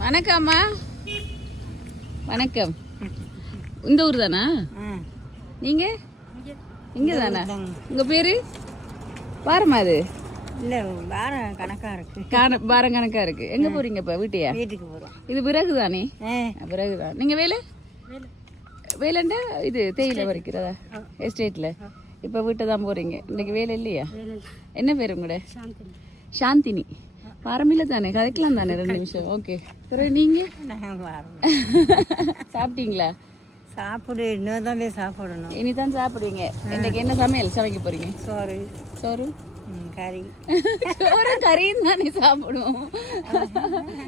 வணக்கம்மா. வணக்கம். இந்த ஊர் தானா? நீங்க? இங்க. தானா? உங்க பேரு? பாரமா அது. இல்லை வாரம் கணக்காக இருக்கு. காண பாரம் கணக்கா இருக்கு. எங்க போறீங்க இப்ப வீட்டையா? வீட்டுக்கு போகிறோம் இது விறகு தானே ஏ விறகுதான். நீங்க வேலை? வேலைண்டா? இது தேயிலை பறிக்கிறதா? எஸ்டேட்ல இப்ப வீட்டை தான் போறீங்க. இன்னைக்கு வேலை இல்லையா? என்ன பேரு உங்களோட? சாந்தினி. பாரமில்ல தானே? கதைக்கலாம் தானே ரெண்டு நிமிஷம்? ஓகே. சரி நீங்க? சாப்பிட்டீங்களா? சாப்பிடு இன்னும் போய் சாப்பிடணும். இனிதான் சாப்பிடுவீங்க. இன்னைக்கு என்ன சமையல்? சமைக்க போறீங்க? சோறு. சோறு? கறி. சோறு கறியும் தானே சாப்பிடுவோம்.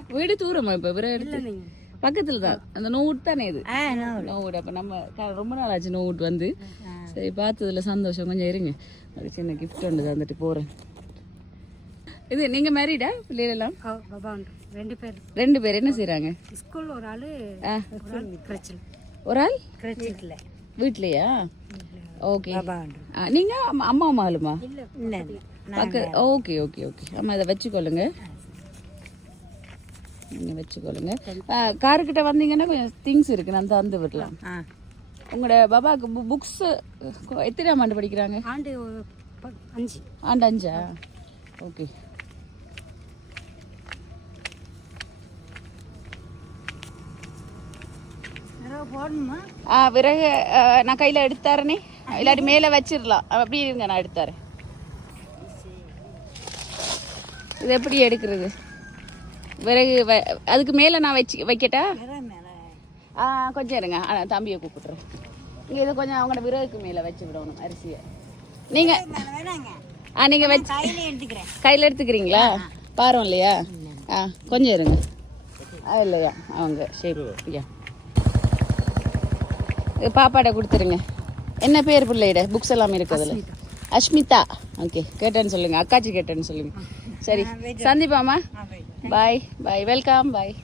வீடு தூரமா இப்ப? விற எடுத்து. பக்கத்துல தான். அந்த நோவுட் தானே இது? நோவுட் அப்ப நம்ம ரொம்ப நாள் ஆச்சு நோவுட் வந்து சரி பார்த்ததுல சந்தோஷம். கொஞ்சம் இருங்க. ஒரு சின்ன கிஃப்ட் ஒன்று தந்துட்டு போறேன். இது நீங்க மேரீடா பிள்ளைகளெல்லாம் பாபா ரெண்டு பேர் ரெண்டு பேர். என்ன செய்றாங்க? ஸ்கூல் ஒரு ஆள் ஆ, ஒரு ஆள் பிரச்சனை ஒரு ஆள்? பிரச்சனை வீட்லயா? ஓகே. நீங்க அம்மா பக்க ஓகே ஓகே ஓகே. அம்மா இதை வச்சுக்கொள்ளுங்க. நீங்க வச்சுக்கொள்ளுங்க. ஆ, காருக்கிட்ட வந்தீங்கன்னா கொஞ்சம் திங்ஸ் இருக்கு. நான் தந்து விடலாம். ஆ. உங்களோட பாபாவுக்கு புக்ஸ் எத்தனாம் ஆண்டு படிக்கிறாங்க? ஆண்டு அஞ்சு. ஆண்டு அஞ்சா? ஓகே. ஆ விறகு நான் கையில் எடுத்தாரனே. இல்லாட்டி மேலே வச்சிடலாம். அப்படி இருங்க நான் எடுத்தாரேன் இது எப்படி எடுக்கிறது? விறகு அதுக்கு மேலே நான் வச்சு வைக்கட்டா? ஆ கொஞ்சம் இருங்க. ஆ, தம்பியை கூப்பிட்றேன் இங்கே இதை கொஞ்சம் அவங்களோட விறகுக்கு மேலே வச்சு விடணும் அரிசியை. நீங்கள் ஆ நீங்கள் வச்சு கையில் எடுத்துக்கிறீங்களா? பாரம் இல்லையா ஆ கொஞ்சம் இருங்க. இல்லையா? அவங்க சரி ஐயா பாப்பாட்ட கொடுத்துருங்க. என்ன பேர் பிள்ளையிட? புக்ஸ் எல்லாம் இருக்கு அதில் அஷ்மிதா. ஓகே கேட்டேன்னு சொல்லுங்க. அக்காச்சி கேட்டேன்னு சொல்லுங்க. சரி. சந்திப்பாமா பாய் பாய் வெல்கம் பாய்